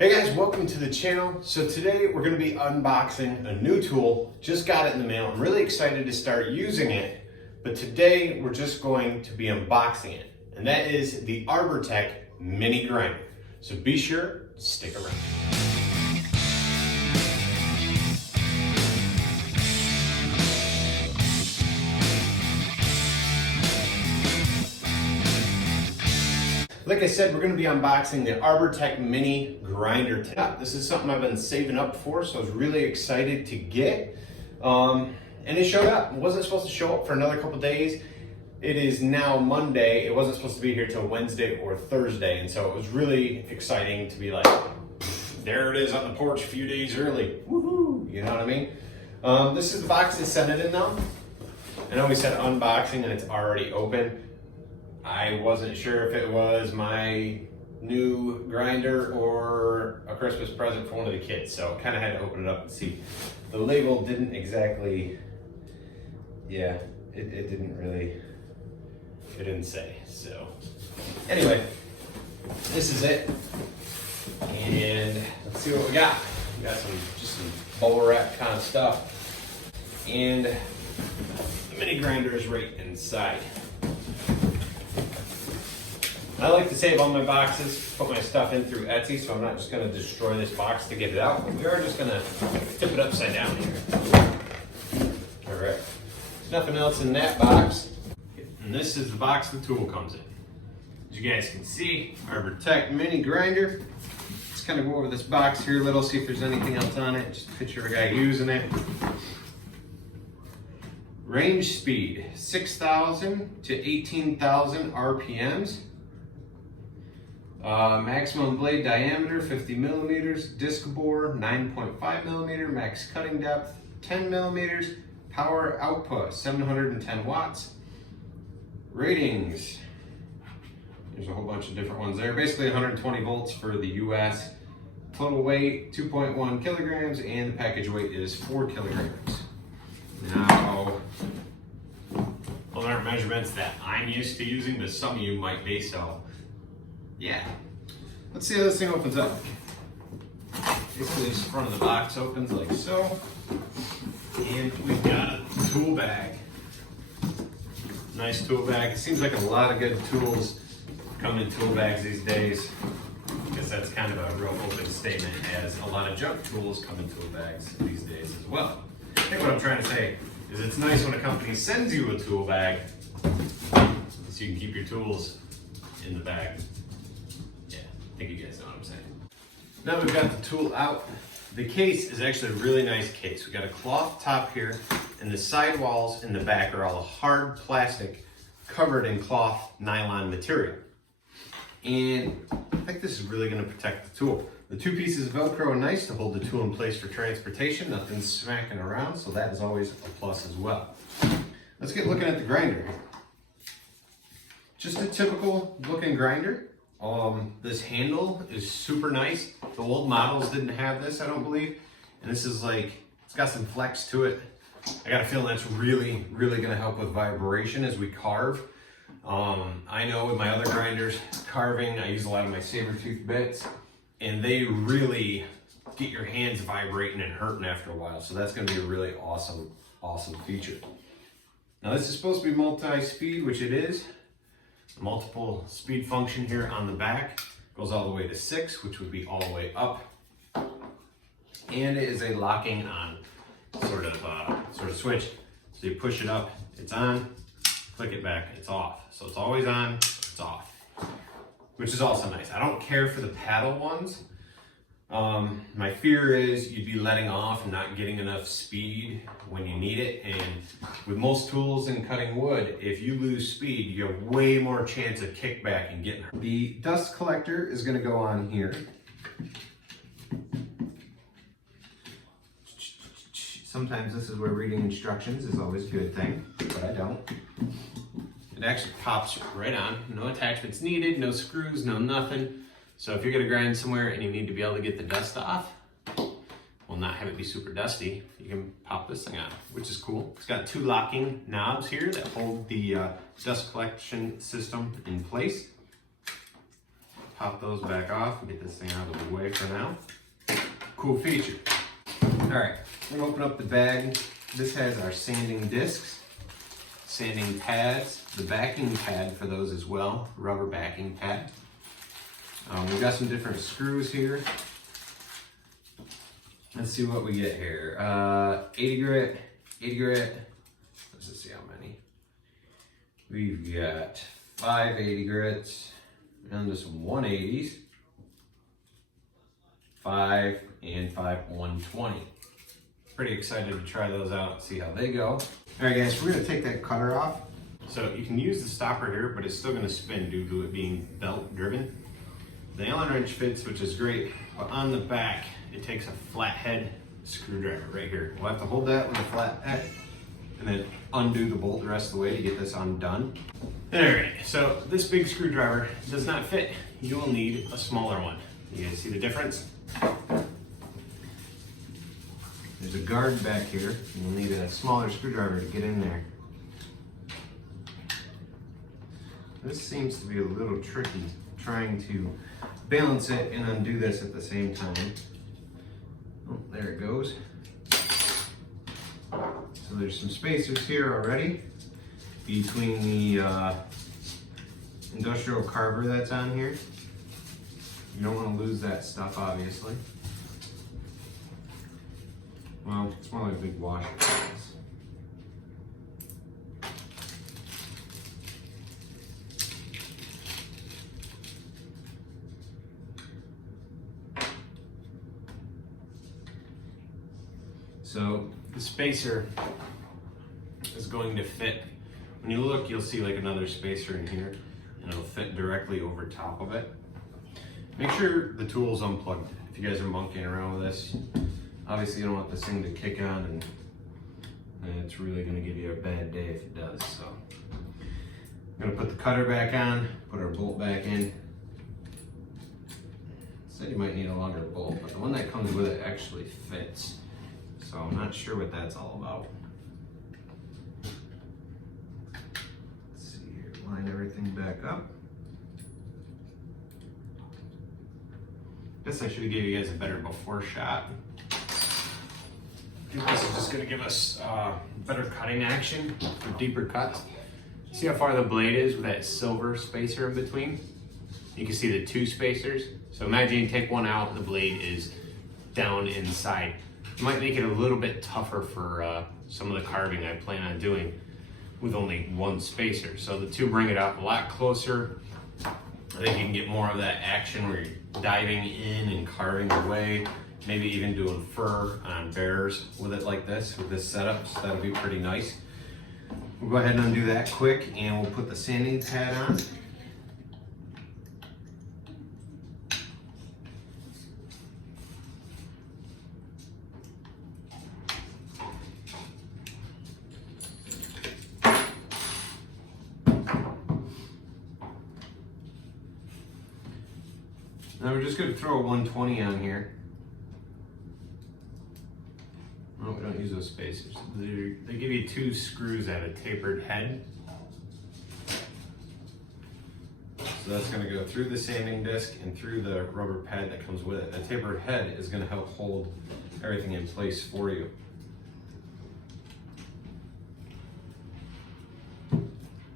Hey guys, welcome to the channel. So today we're going to be unboxing a new tool. Just got it in the mail. I'm really excited to start using it, but today we're just going to be unboxing it. And that is the Arbortech mini grinder. So be sure to stick around. Like I said, we're going to be unboxing the Arbortech mini grinder. This is something I've been saving up for, so I was really excited to get. And it showed up. It wasn't supposed to show up for another couple days. It is now Monday. It wasn't supposed to be here till Wednesday or Thursday, and so it was really exciting to be like, there it is on the porch a few days early. Woohoo! You know what I mean? This is the box they sent it in though. I know we said unboxing and it's already open. I wasn't sure if it was my new grinder or a Christmas present for one of the kids, so I kind of had to open it up and see. The label didn't exactly, it didn't say. So anyway, this is it, and let's see what we got. We got just some bubble wrap kind of stuff, and the mini grinder is right inside. I like to save all my boxes, put my stuff in through Etsy, so I'm not just going to destroy this box to get it out, but we are just going to tip it upside down here. All right, there's nothing else in that box, and this is the box the tool comes in. As you guys can see, Arbortech mini grinder. Let's kind of go over this box here a little, see if there's anything else on it. Just a picture of a guy using it. Range speed, 6,000 to 18,000 RPMs. Maximum blade diameter 50 millimeters, disc bore 9.5 millimeter, max cutting depth 10 millimeters, power output 710 watts. Ratings, there's a whole bunch of different ones there. Basically 120 volts for the US. Total weight 2.1 kilograms, and the package weight is 4 kilograms. Now, those aren't measurements that I'm used to using, but some of you might be, so yeah. Let's see how this thing opens up. Basically, this front of the box opens like so. And we've got a tool bag. Nice tool bag. It seems like a lot of good tools come in tool bags these days. I guess that's kind of a real open statement, as a lot of junk tools come in tool bags these days as well. I think what I'm trying to say is it's nice when a company sends you a tool bag so you can keep your tools in the bag. I think you guys know what I'm saying. Now we've got the tool out. The case is actually a really nice case. We've got a cloth top here, and the side walls in the back are all hard plastic covered in cloth nylon material. And I think this is really going to protect the tool. The two pieces of Velcro are nice to hold the tool in place for transportation. Nothing's smacking around, so that is always a plus as well. Let's get looking at the grinder. Just a typical looking grinder. This handle is super nice. The old models didn't have this, I don't believe. And this is like, it's got some flex to it. I got a feeling that's really gonna help with vibration as we carve. I know with my other grinders, carving, I use a lot of my saber tooth bits, and they really get your hands vibrating and hurting after a while. So that's gonna be a really awesome feature. Now this is supposed to be multi-speed, which it is. Multiple speed function here on the back, goes all the way to 6, which would be all the way up, and it is a locking on sort of switch. So you push it up, it's on, click it back, it's off. So it's always on, it's off, which is also nice. I don't care for the paddle ones. My fear is you'd be letting off and not getting enough speed when you need it. And with most tools in cutting wood, if you lose speed, you have way more chance of kickback and getting hurt. The dust collector is going to go on here. Sometimes this is where reading instructions is always a good thing, but I don't. It actually pops right on. No attachments needed, no screws, no nothing. So if you're gonna grind somewhere and you need to be able to get the dust off, well, not have it be super dusty, you can pop this thing on, which is cool. It's got 2 locking knobs here that hold the dust collection system in place. pop those back off and get this thing out of the way for now. Cool feature. All right, we're gonna open up the bag. This has our sanding discs, sanding pads, the backing pad for those as well, rubber backing pad. We've got some different screws here. Let's see what we get here. 80 grit. Let's just see how many. We've got 5 80 grits and just some 180s. 5 and 5 120. Pretty excited to try those out and see how they go. All right guys, we're gonna take that cutter off. So you can use the stopper here, but it's still gonna spin due to it being belt driven. The Allen wrench fits, which is great, but on the back, it takes a flathead screwdriver right here. We'll have to hold that with a flathead and then undo the bolt the rest of the way to get this undone. All right, so this big screwdriver does not fit. You will need a smaller one. You guys see the difference? There's a guard back here. You'll need a smaller screwdriver to get in there. This seems to be a little tricky, trying to balance it and undo this at the same time. Oh, there it goes. So there's some spacers here already between the industrial carver that's on here. You don't want to lose that stuff, obviously. Well, it's more like a big washer. So the spacer is going to fit. When you look, you'll see like another spacer in here, and it'll fit directly over top of it. Make sure the tool's unplugged if you guys are monkeying around with this. Obviously, you don't want this thing to kick on, and it's really going to give you a bad day if it does. So I'm going to put the cutter back on, put our bolt back in. Said you might need a longer bolt, but the one that comes with it actually fits. So I'm not sure what that's all about. Let's see here, line everything back up. Guess I should have gave you guys a better before shot. I think this is just gonna give us better cutting action for deeper cuts. See how far the blade is with that silver spacer in between? You can see the 2 spacers. So imagine you take one out and the blade is down inside. It might make it a little bit tougher for some of the carving I plan on doing with only 1 spacer. So the 2 bring it up a lot closer. I think you can get more of that action where you're diving in and carving away, maybe even doing fur on bears with it like this, with this setup, so that'll be pretty nice. We'll go ahead and undo that quick and we'll put the sanding pad on. Now we're just going to throw a 120 on here. No, we don't use those spacers. They give you 2 screws at a tapered head. So that's going to go through the sanding disc and through the rubber pad that comes with it. The tapered head is going to help hold everything in place for you.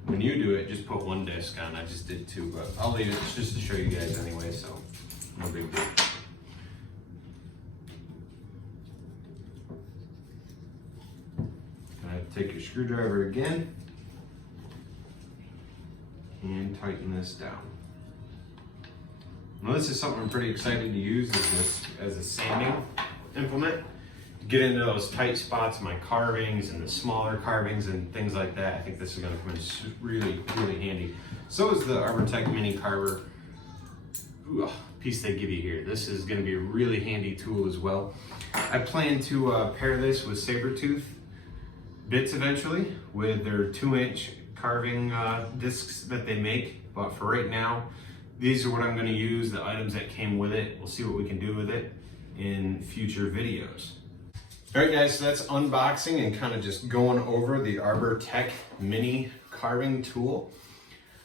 When you do it, just put 1 disc on. I just did 2, but I'll leave it just to show you guys anyway, so no big deal. Take your screwdriver again and tighten this down. Now this is something I'm pretty excited to use as a sanding implement. Get into those tight spots in my carvings and the smaller carvings and things like that. I think this is going to come in really, really handy. So is the Arbortech mini carver piece they give you here. This is going to be a really handy tool as well. I plan to pair this with saber-tooth bits eventually with their 2-inch carving discs that they make. But for right now, these are what I'm going to use, the items that came with it. We'll see what we can do with it in future videos. All right guys, so that's unboxing and kind of just going over the Arbortech mini carving tool.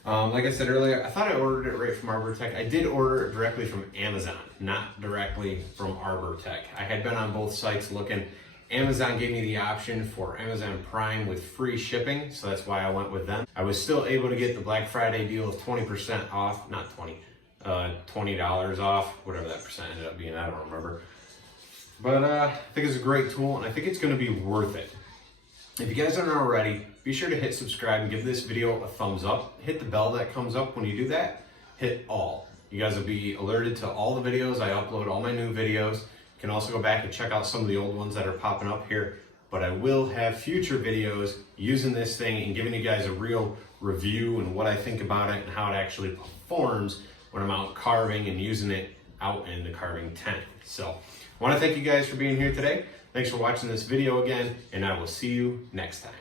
Like I said earlier, I thought I ordered it right from Arbortech. I did order it directly from Amazon, not directly from Arbortech. I had been on both sites looking. Amazon gave me the option for Amazon Prime with free shipping, so that's why I went with them. I was still able to get the Black Friday deal of 20% off, not 20, $20 off, whatever that percent ended up being, I don't remember. But I think it's a great tool, and I think it's going to be worth it. If you guys aren't already, be sure to hit subscribe and give this video a thumbs up. Hit the bell that comes up when you do that. Hit all. You guys will be alerted to all the videos. I upload all my new videos. You can also go back and check out some of the old ones that are popping up here. But I will have future videos using this thing and giving you guys a real review and what I think about it and how it actually performs when I'm out carving and using it out in the carving tent. So I want to thank you guys for being here today. Thanks for watching this video again, and I will see you next time.